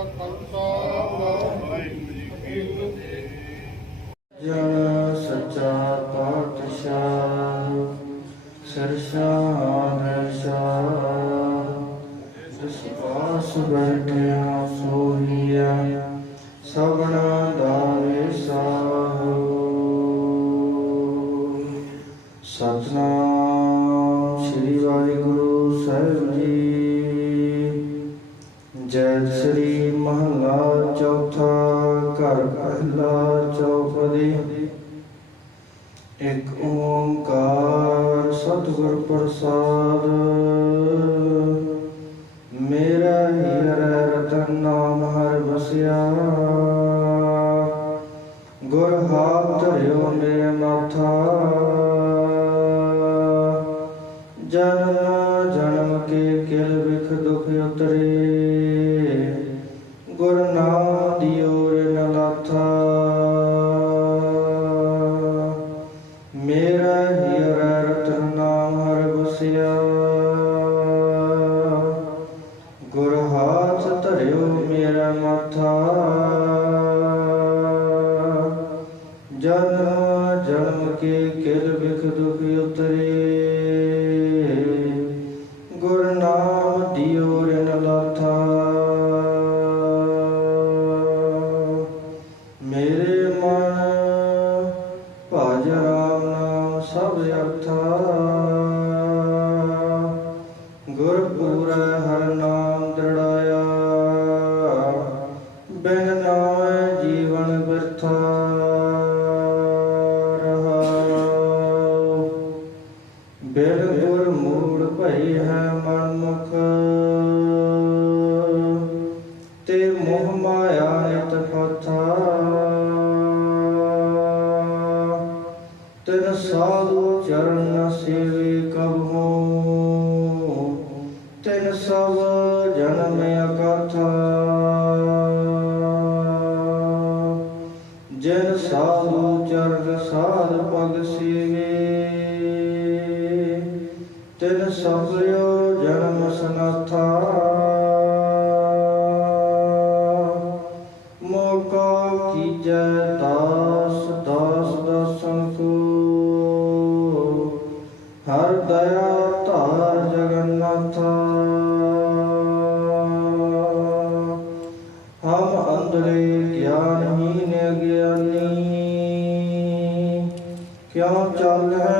ਵਾਹਿਗੁਰੂ ਖਾਲਸਾ ਵਾਹਿਗੁਰੂ ਜੀ ਕੀ ਫਤਿਹ ਜਨ ਸੱਚਾ ਪਾਤਸ਼ਾਹ ਸਰਸ਼ਾਨ ਸ਼ਾਹ ਜਿਸ ਪਾਸ ਬੈਠਿਆ ਸੋਹੀਆ ਸਭਨਾ ਦਾ ਸਤਨਾਮ ਸ੍ਰੀ ਵਾਹਿਗੁਰੂ ਸਾਹਿਬ ਜੀ ਜੈ ਸ੍ਰੀ ਮਹਲਾ ਚੌਥਾ ਘਰ ਪਹਿਲਾ ਚੌਪਦੀ। ਇੱਕ ਓੰਕਾਰ ਸਤਿਗੁਰ ਪ੍ਰਸਾਦ। ਮੇਰਾ ਹੀਰਾ ਰਤਨ ਨਾਮ ਹਰ ਵਸਿਆ। ਗੁਰ ਹਾਥ ਧਰਿਓ ਮੇਰੇ ਮਾਥਾ ਜਨਮ ਜਨਮ ਕੇ ਕਿਲ ਵਿਖ ਦੁਖ ਉਤਰੇ। ਗੁਰ ਨਾਮ ਦਿਓ ਰਨ ਲਾਥਾ। ਮੇਰਾ ਹੀਰਾ ਰਤਨ ਨਾਮ ਹਰ ਬਸਿਆ ਗੁਰ ਹਾਥ ਧਰਿਓ ਮੇਰਾ ਮਾਥਾ। ਜਨਮ ਜਨਮ ਕੇ ਕਿਲ ਵਿਖ ਬਿਨ ਗੁਰ ਮੂੜ ਭਈ ਹੈ ਮਨ ਤੇ ਮੋਹ ਮਾਇਆ ਨਿਤ ਫਥਾ ਤਿਨ ਸਾਧੂ ਚਰਨ ਸੇਵੀ ਕਬਹੂ ਤਿਨ ਸਭ ਜਨਮ ਅਕਥਾ ਤਿਨ ਸੰਭਲਿਓ ਜਨਮ ਸਨਾਥਾ। ਮੋਕਾ ਕੀਜੈ ਦਾਸ ਦਾਸ ਦਸਨ ਕੋ। ਹਰ ਦਇਆ ਧਾਰ ਜਗਨਨਾਥਾ। ਹਮ ਅੰਦਰੇ ਗਿਆਨਹੀਨ ਅਗਿਆਨੀ। ਕਿਉ ਚੱਲ ਹੈ